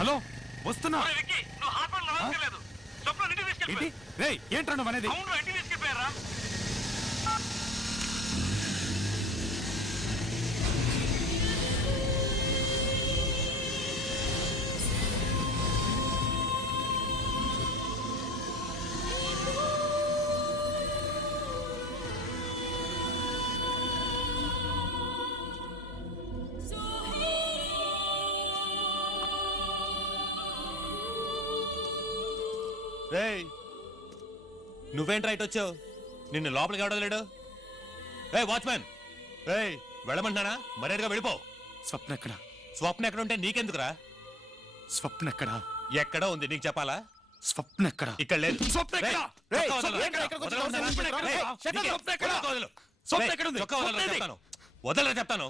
Hello వస్తున్నా. ఏంటి రేయ్ ఏంట్రా నువ్వు అనేది? రేయ్ నువ్వేంట్రా ఇటు వచ్చావు? నిన్ను లోపలికి ఎవడలేడు? రే వాచ్మెన్, రేయ్ వెళ్ళమంటున్నానా? మర్యాదగా వెళ్ళిపో. స్వప్న ఎక్కడ? స్వప్న ఎక్కడ ఉంటే నీకెందుకురా? స్వప్న ఎక్కడ? ఎక్కడ ఉంది నీకు చెప్పాలా? స్వప్న ఎక్కడ? ఇక్కడ లేదు. స్వప్న ఎక్కడ? వదలరా చెప్తాను.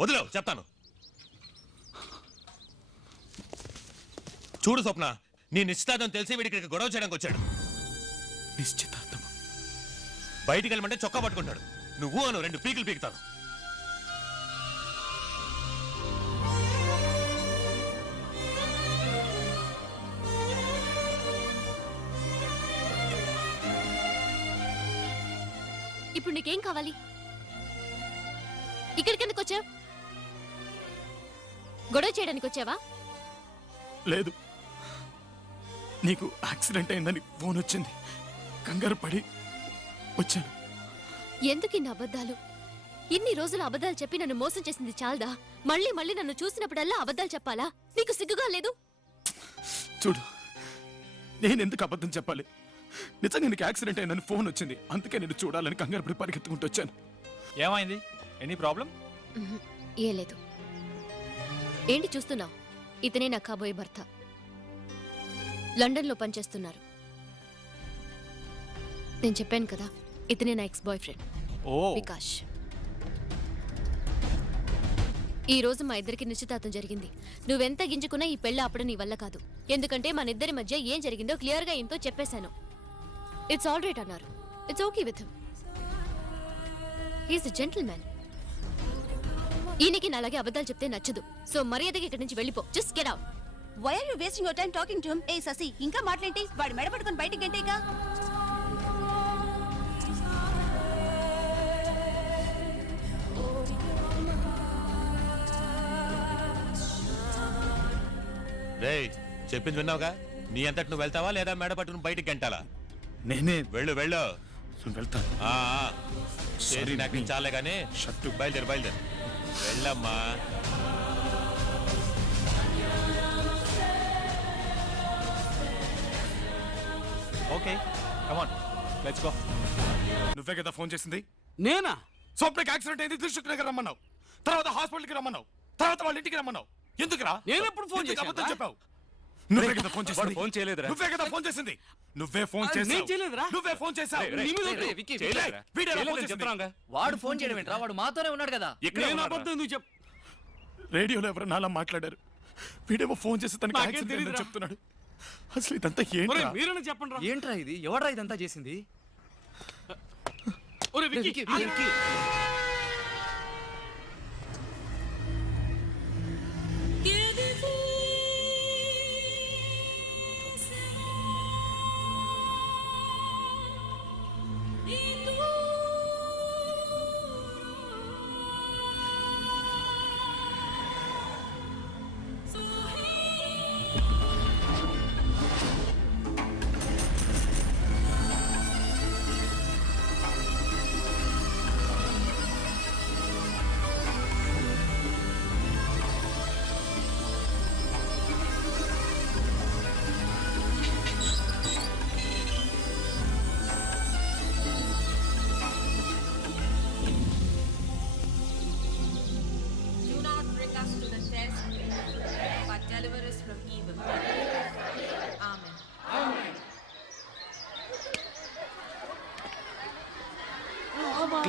వదిలో చెప్తాను. చూడు స్వప్న, నీ నిశ్చితార్థం తెలిసి వీడికి ఇక్కడికి గొడవ చేయడానికి వచ్చాడు. నిశ్చితార్థం? బయటికి వెళ్ళమంటే చొక్కా పట్టుకుంటాడు. నువ్వు అను 2 పీకులు పీకుతాను. ఇప్పుడు నీకేం కావాలి? ఇక్కడికి ఎందుకు వచ్చావు? గొడవ చేయడానికి వచ్చావా? లేదు, నీకు యాక్సిడెంట్ అయిందని ఫోన్ వచ్చింది, కంగారు పడి వచ్చాను. ఎందుకు ఇన్ని అబద్ధాలు? ఇన్ని రోజులు అబద్ధాలు చెప్పి నన్ను మోసం చేసింది చాలదా? మళ్ళీ మళ్ళీ నన్ను చూసినప్పుడల్లా అబద్ధాలు చెప్పాలా? నీకు సిగ్గుగా లేదు? చూడు, నేను ఎందుకు అబద్ధం చెప్పాలి? నిజంగా నీకు యాక్సిడెంట్ అయిందని ఫోన్ వచ్చింది, అందుకే నేను చూడాలని కంగారు పడి పరిగెత్తుకుంటూ వచ్చాను. ఏమైంది? Any problem? ఏ లేదు. ఏంటి చూస్తున్నావు? ఇతనే నా కాబోయే భర్త. లండన్లో పనిచేస్తున్నారు. నేను చెప్పాను కదా, ఇతనే నా ఎక్స్ బాయ్ ఫ్రెండ్ వికాష్. ఈ రోజు మా ఇద్దరికి నిశ్చితార్థం జరిగింది. నువ్వెంత గింజుకున్నా ఈ పెళ్లి ఆపడం నీ వల్ల కాదు. ఎందుకంటే మన ఇద్దరి మధ్య ఏం జరిగిందో క్లియర్ గా ఇంతో చెప్పేశాను. ఇట్స్ ఆల్ రైట్ అన్నారు. It's okay with him. He's a gentleman. ఈయనకి నాలాగే అబద్ధాలు చెప్తే నచ్చదు. సో మర్యాదగా ఇక్కడి నుంచి వెళ్ళిపో. Just get out. Why are you wasting your time talking to him? Hey Sasi, ఇంకా మాట్లాడేంటి? వాడి మెడ పట్టుకొని బయటికి గంటేగా. రేయ్ చెప్పింది విన్నావుగా? నీ అంతటి నువ్వు వెళ్తావా లేదా మేడ పట్టుకుని బయటికి గంటాలా? నేనే వెళ్ళు వెళ్ళు. వెళ్తాను. సరే నాకు చాలే కానీ షర్టు బయలుదేరు బయలుదేరు వెళ్ళమ్మా. Okay come on let's go. నువ్వే కదా ఫోన్ చేసింది? నేనా? స్వప్నకి యాక్సిడెంట్ అయింది, దిల్సుఖ్ నగర్ రమ్మన్నావు, తర్వాత హాస్పిటల్కి రమ్మన్నావు, తర్వాత వాళ్ళ ఇంటికి రమ్మన్నావు. ఎందుకురా? నేను ఎప్పుడు ఫోన్ చేశాను? అబద్ధం చెప్పావు. నువ్వే కదా ఫోన్ చేసింది. ఫోన్ చేయలేదురా. నువ్వే కదా ఫోన్ చేసింది. నువ్వే ఫోన్ చేసావు. నేను చేయలేదురా. నువ్వే ఫోన్ చేసావు. వాడు ఫోన్ చేయడం ఏంట్రా? వాడు మాతోనే ఉన్నాడు కదా. నేను అబద్ధం ఎందుకు చెప్? రేడియోలో ఎవరు నాలా మాట్లాడారు. వీడేమో ఫోన్ చేసి తనకి నాకేం యాక్సిడెంట్ తెలీదురా. అయిందని చెప్తున్నాడు. అసలు ఇదంతా ఏంటి? మీరన్నా చెప్పండి రా. ఏంట్రా ఇది? ఎవడ్రా ఇదంతా చేసింది? ఒరే విక్కీ, విక్కీ.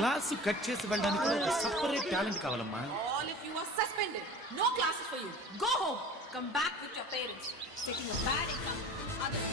క్లాస్ కట్ చేసి వెళ్ళడానికి కూడా ఒక సెపరేట్ టాలెంట్ కావాలమ్మా. All of you are suspended. No classes for you. Go home. Come back with your parents. Setting a bad example. Others.